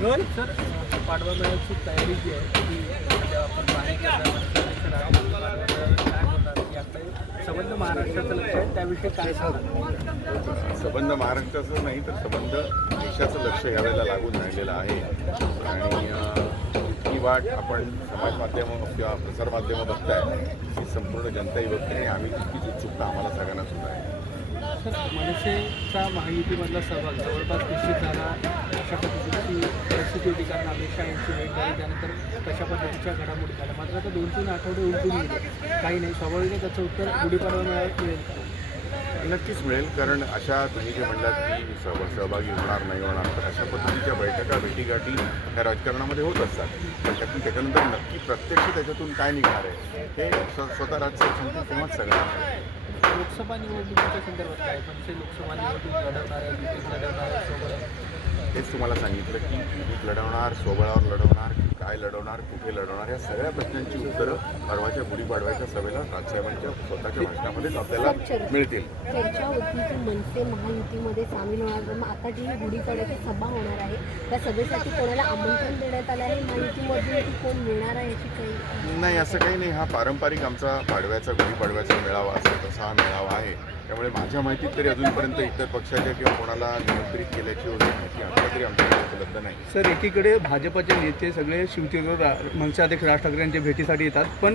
Role sir Padwa मेळ्याची तयारी जी आहे ती म्हणजे आपण बाहेर संबंध महाराष्ट्राचं लक्ष आहे त्याविषयी काय सांगा. संबंध महाराष्ट्राचं नाही तर संबंध देशाचं लक्ष यावेळेला लागून राहिलेलं आहे आणि ही वाट आपण समाज माध्यमं किंवा प्रसारमाध्यमं बघताय ही संपूर्ण जनताही बघते आणि आम्ही तितकीच उत्सुकता आम्हाला सगळ्यांना सुद्धा आहे. सर मनसेचा महायुतीमधला सहभाग जवळपास निश्चित झाला अशा पद्धतीची परिस्थिती होती कारण अमित शाह यांची भेट झाली त्यानंतर कशा पद्धतीच्या घडामोडी झाल्या मात्र आता 2-3 आठवडे उलटून गेले काही नाही स्वाभाविक त्याचं उत्तर गुढीपाडवा मेळाव्यात मिळेल. नक्कीच मिळेल कारण अशा तुम्ही जे म्हणलात की सहभागी होणार नाही होणार तर अशा पद्धतीच्या बैठका भेटीगाठी ह्या राजकारणामध्ये होत असतात पण त्याच्यानंतर नक्की प्रत्यक्ष त्याच्यातून काय निघणार आहे हे स्वतः राज्य सांगतील तेव्हाच सगळं. लोकसभा निवडणुकीच्या संदर्भात काय म्हणजे लोकसभा निवडणूक लढवणार आहे सोबत तेच तुम्हाला सांगितलं की नीट लढवणार सोबळावर लढवणार काय लढवणार कुठे लढवणार या सगळ्या प्रश्नांची उत्तरं परवाच्या गुढीपाडव्याच्या सभेला राजसाहेबांच्या स्वतःच्या भाषणामध्येच आपल्याला मिळतील. चर्चा होती की मनसे महायुतीमध्ये सामील होणार मग आता जी गुढीपाडव्याची सभा होणार आहे त्या सभेसाठी कोणाला आमंत्रण देण्यात आलं आहे महायुतीमध्ये की कोण मिळणार आहे याची काही नाही असं काही नाही. हा पारंपरिक आमचा पाडव्याचा गुढीपाडव्याचा मेळावा असतो तसा हा मेळावा आहे त्यामुळे माझ्या माहितीत तरी अजूनपर्यंत इतर पक्षाच्या किंवा कोणाला निमंत्रित केल्याची वगैरे माहिती आता तरी आमच्याकडे उपलब्ध नाही. सर एकीकडे भाजपचे नेते सगळे शिवसेनेवर मनसे अध्यक्ष राज ठाकरे यांच्या भेटीसाठी येतात पण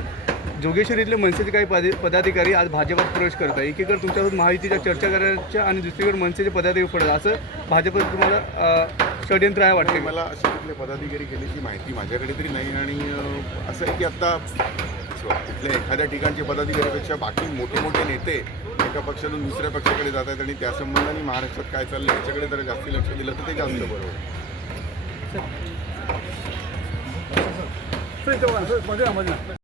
जोगेश्वरीतले मनसेचे काही पदाधिकारी आज भाजपात प्रवेश करतात. एकीकडे तुमच्यासोबत महायुतीच्या चर्चा करायच्या आणि दुसरीकडे मनसेचे पदाधिकारी पडतात असं भाजपचं तुम्हाला षडयंत्र आहे वाटते. मला असे कुठले पदाधिकारी केल्याची माहिती माझ्याकडे तरी नाही आणि असं आहे की आता कुठल्या एखाद्या ठिकाणचे पदाधिकाऱ्यापेक्षा बाकी मोठे मोठे नेते एका पक्षातून दुसऱ्या पक्षाकडे जात आहेत आणि त्या संबंधाने महाराष्ट्रात काय चाललं याच्याकडे जर जास्ती लक्ष दिलं तर ते जास्त बरोबर.